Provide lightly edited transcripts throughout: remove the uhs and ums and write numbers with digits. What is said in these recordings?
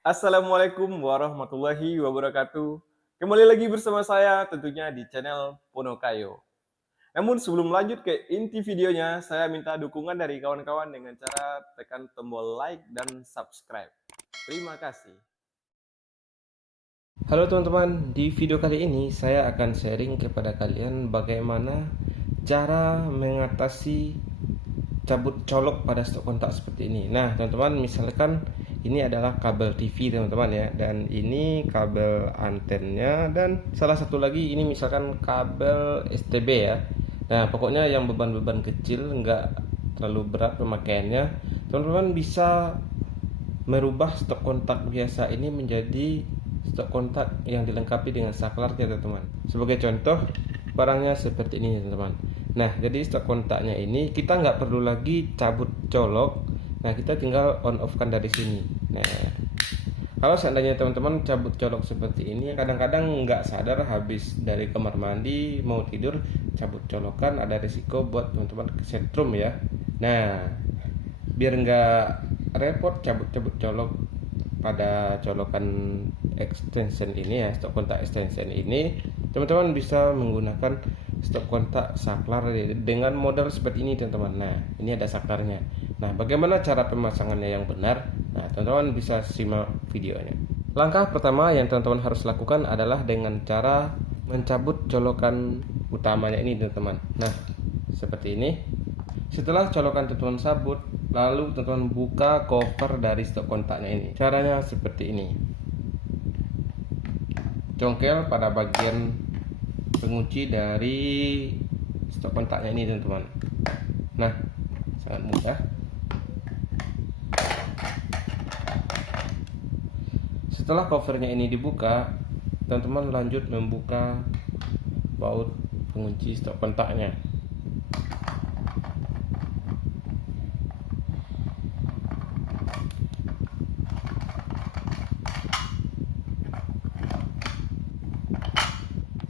Assalamualaikum warahmatullahi wabarakatuh. Kembali lagi bersama saya tentunya di channel Ponokayo. Namun sebelum lanjut ke inti videonya, saya minta dukungan dari kawan-kawan dengan cara tekan tombol like dan subscribe. Terima kasih. Halo teman-teman, di video kali ini saya akan sharing kepada kalian bagaimana cara mengatasi cabut colok pada stok kontak seperti ini. Nah, teman-teman, misalkan ini adalah kabel TV teman-teman ya, dan ini kabel antennya, dan salah satu lagi ini misalkan kabel STB ya. Nah, pokoknya yang beban-beban kecil, nggak terlalu berat pemakaiannya, teman-teman bisa merubah stok kontak biasa ini menjadi stok kontak yang dilengkapi dengan saklar ya teman-teman. Sebagai contoh, barangnya seperti ini teman-teman. Nah, jadi stok kontaknya ini kita nggak perlu lagi cabut colok. Nah, kita tinggal on off kan dari sini. Nah, kalau seandainya teman-teman cabut colok seperti ini, kadang-kadang nggak sadar habis dari kamar mandi mau tidur cabut colokan, ada risiko buat teman-teman kesetrum ya. Nah, biar nggak repot cabut-cabut colok pada colokan extension ini ya, stok kontak extension ini, teman-teman bisa menggunakan stok kontak saklar dengan model seperti ini teman-teman. Nah, ini ada saklarnya. Nah, bagaimana cara pemasangannya yang benar? Nah, teman-teman bisa simak videonya. Langkah pertama yang teman-teman harus lakukan adalah dengan cara mencabut colokan utamanya ini teman-teman. Nah, seperti ini. Setelah colokan teman-teman sabut, lalu teman-teman buka cover dari stok kontaknya ini. Caranya seperti ini. Congkel pada bagian pengunci dari stok kontaknya ini teman-teman. Nah, sangat mudah. Setelah covernya ini dibuka, teman-teman lanjut membuka baut pengunci stok kontaknya.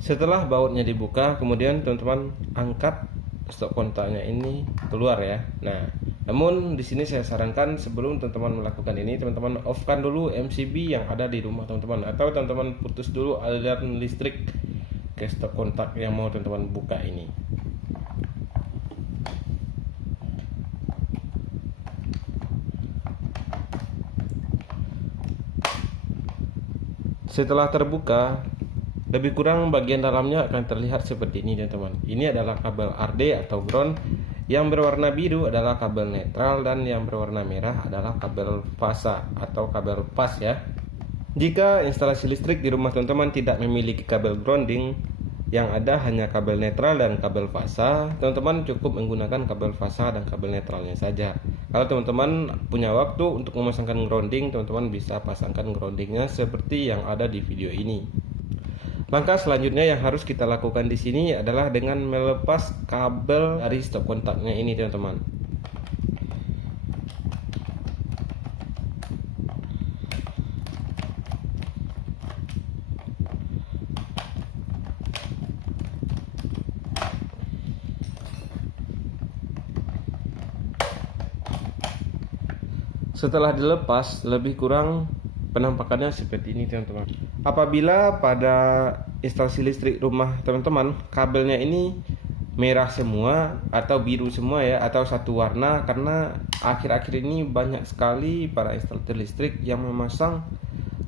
Setelah bautnya dibuka, kemudian teman-teman angkat stok kontaknya ini keluar ya. Nah, namun di sini saya sarankan sebelum teman-teman melakukan ini, teman-teman off-kan dulu MCB yang ada di rumah teman-teman, atau teman-teman putus dulu aliran listrik ke stok kontak yang mau teman-teman buka ini. Setelah terbuka, lebih kurang bagian dalamnya akan terlihat seperti ini teman-teman. Ini adalah kabel RD atau ground, yang berwarna biru adalah kabel netral, dan yang berwarna merah adalah kabel fasa atau kabel pas ya. Jika instalasi listrik di rumah teman-teman tidak memiliki kabel grounding, yang ada hanya kabel netral dan kabel fasa, teman-teman cukup menggunakan kabel fasa dan kabel netralnya saja. Kalau teman-teman punya waktu untuk memasangkan grounding, teman-teman bisa pasangkan groundingnya seperti yang ada di video ini. Langkah selanjutnya yang harus kita lakukan di sini adalah dengan melepas kabel dari stop kontaknya ini teman-teman. Setelah dilepas, lebih kurang penampakannya seperti ini teman-teman. Apabila pada instalasi listrik rumah teman-teman kabelnya ini merah semua atau biru semua ya, atau satu warna, karena akhir-akhir ini banyak sekali para instalator listrik yang memasang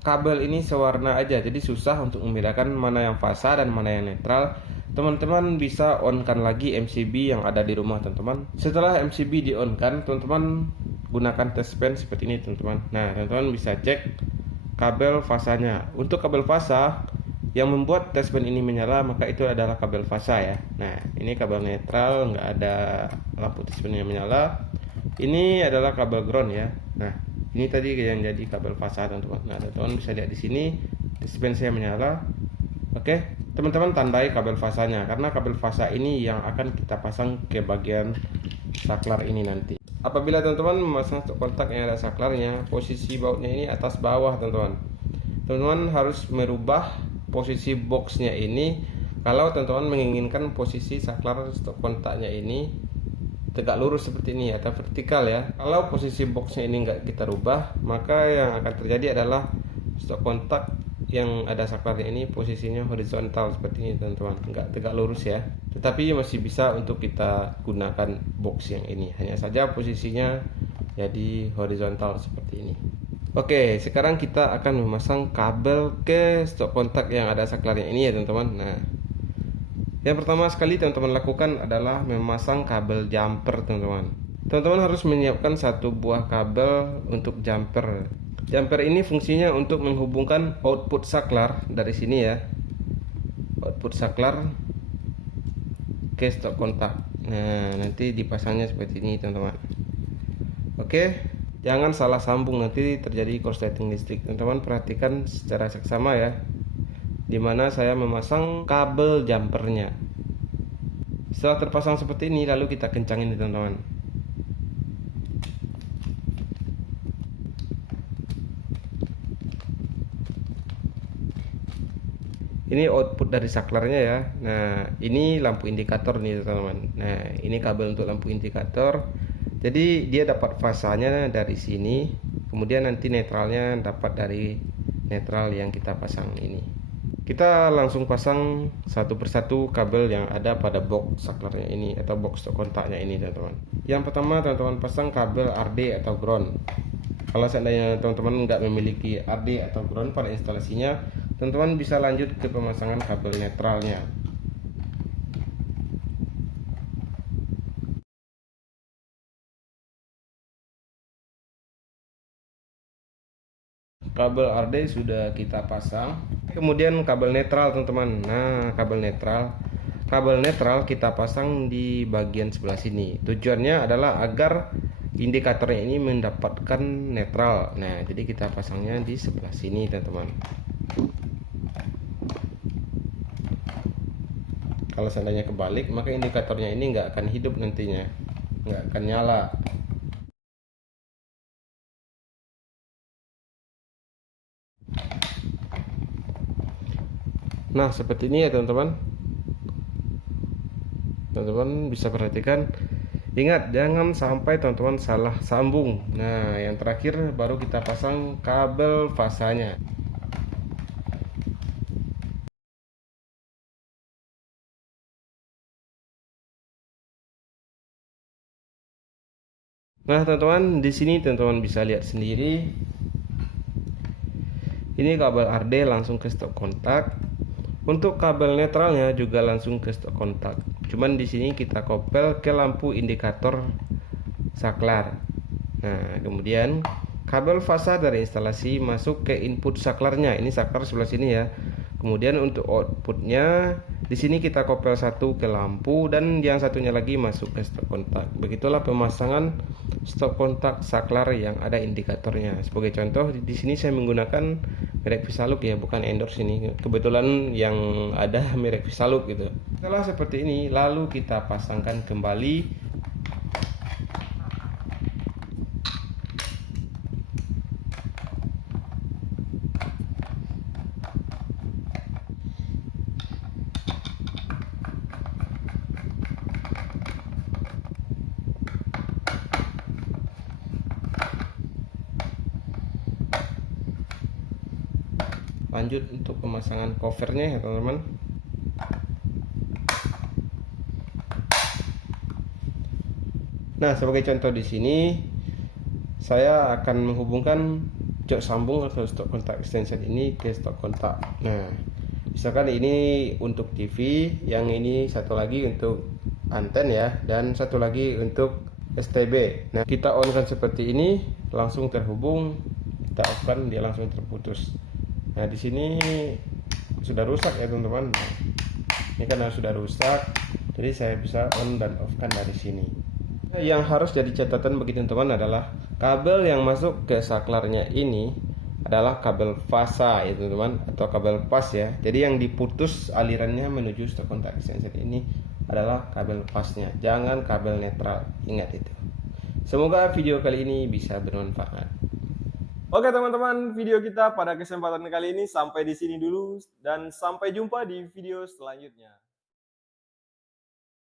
kabel ini sewarna aja, jadi susah untuk membedakan mana yang fasa dan mana yang netral. Teman-teman bisa on-kan lagi MCB yang ada di rumah teman-teman. Setelah MCB di on kan, teman-teman gunakan test pen seperti ini teman-teman. Nah, teman-teman bisa cek kabel fasanya. Untuk kabel fasa yang membuat test pen ini menyala, maka itu adalah kabel fasa ya. Nah, ini kabel netral, nggak ada lampu test pen yang menyala. Ini adalah kabel ground ya. Nah, ini tadi yang jadi kabel fasa teman-teman. Nah, teman-teman bisa lihat di sini test pen saya menyala. Oke, teman-teman tandai kabel fasanya, karena kabel fasa ini yang akan kita pasang ke bagian saklar ini nanti. Apabila teman-teman memasang stok kontak yang ada saklarnya, posisi bautnya ini atas bawah teman-teman. Teman-teman harus merubah posisi boxnya ini kalau teman-teman menginginkan posisi saklar stok kontaknya ini tegak lurus seperti ini atau vertikal ya. Kalau posisi boxnya ini nggak kita rubah, maka yang akan terjadi adalah stop kontak yang ada saklarnya ini posisinya horizontal seperti ini teman-teman, nggak tegak lurus ya. Tetapi masih bisa untuk kita gunakan box yang ini, hanya saja posisinya jadi horizontal seperti ini. Oke, sekarang kita akan memasang kabel ke stop kontak yang ada saklarnya ini ya teman-teman. Nah, yang pertama sekali teman-teman lakukan adalah memasang kabel jumper teman-teman. Teman-teman harus menyiapkan satu buah kabel untuk jumper. Jumper ini fungsinya untuk menghubungkan output saklar dari sini ya, output saklar ke stop kontak. Nah, nanti dipasangnya seperti ini teman-teman. Oke, jangan salah sambung, nanti terjadi korsleting listrik. Teman-teman perhatikan secara seksama ya, dimana saya memasang kabel jumpernya. Setelah terpasang seperti ini, lalu kita kencangin teman-teman. Ini output dari saklarnya ya. Nah, ini lampu indikator nih teman-teman. Nah, ini kabel untuk lampu indikator. Jadi dia dapat fasanya dari sini, kemudian nanti netralnya dapat dari netral yang kita pasang ini. Kita langsung pasang satu persatu kabel yang ada pada box saklarnya ini atau box stop kontaknya ini teman-teman. Yang pertama teman-teman pasang kabel RD atau ground. Kalau seandainya teman-teman nggak memiliki RD atau ground pada instalasinya, teman-teman bisa lanjut ke pemasangan kabel netralnya. Kabel RD sudah kita pasang, kemudian kabel netral teman-teman. Nah, kabel netral kita pasang di bagian sebelah sini. Tujuannya adalah agar indikatornya ini mendapatkan netral. Nah, jadi kita pasangnya di sebelah sini teman-teman. Kalau seandainya kebalik, maka indikatornya ini nggak akan hidup nantinya, nggak akan nyala. Nah, seperti ini ya teman-teman. Teman-teman bisa perhatikan. Ingat, jangan sampai teman-teman salah sambung. Nah, yang terakhir baru kita pasang kabel fasanya. Nah, teman-teman, di sini teman-teman bisa lihat sendiri. Ini kabel RD langsung ke stop kontak. Untuk kabel netralnya juga langsung ke stop kontak. Cuman di sini kita kopel ke lampu indikator saklar. Nah, kemudian kabel fasa dari instalasi masuk ke input saklarnya. Ini saklar sebelah sini ya. Kemudian untuk outputnya di sini kita kopel satu ke lampu dan yang satunya lagi masuk ke stop kontak. Begitulah pemasangan stop kontak saklar yang ada indikatornya. Sebagai contoh di sini saya menggunakan merek Visaluk ya, bukan endorse ini. Kebetulan yang ada merek Visaluk gitu. Setelah seperti ini, lalu kita pasangkan kembali. Lanjut untuk pemasangan covernya ya teman-teman. Nah, sebagai contoh di sini saya akan menghubungkan jok sambung atau stop kontak extension ini ke stop kontak. Nah, misalkan ini untuk TV, yang ini satu lagi untuk anten ya, dan satu lagi untuk STB. Nah, kita on kan seperti ini, langsung terhubung. Kita off kan, dia langsung terputus. Nah, di sini sudah rusak ya teman-teman. Ini karena sudah rusak, jadi saya bisa on dan off kan dari sini. Yang harus jadi catatan bagi teman-teman adalah kabel yang masuk ke saklarnya ini adalah kabel fasa ya teman-teman, atau kabel pas ya. Jadi yang diputus alirannya menuju stop kontak extension ini adalah kabel pasnya, jangan kabel netral. Ingat itu. Semoga video kali ini bisa bermanfaat. Oke teman-teman, video kita pada kesempatan kali ini sampai di sini dulu dan sampai jumpa di video selanjutnya.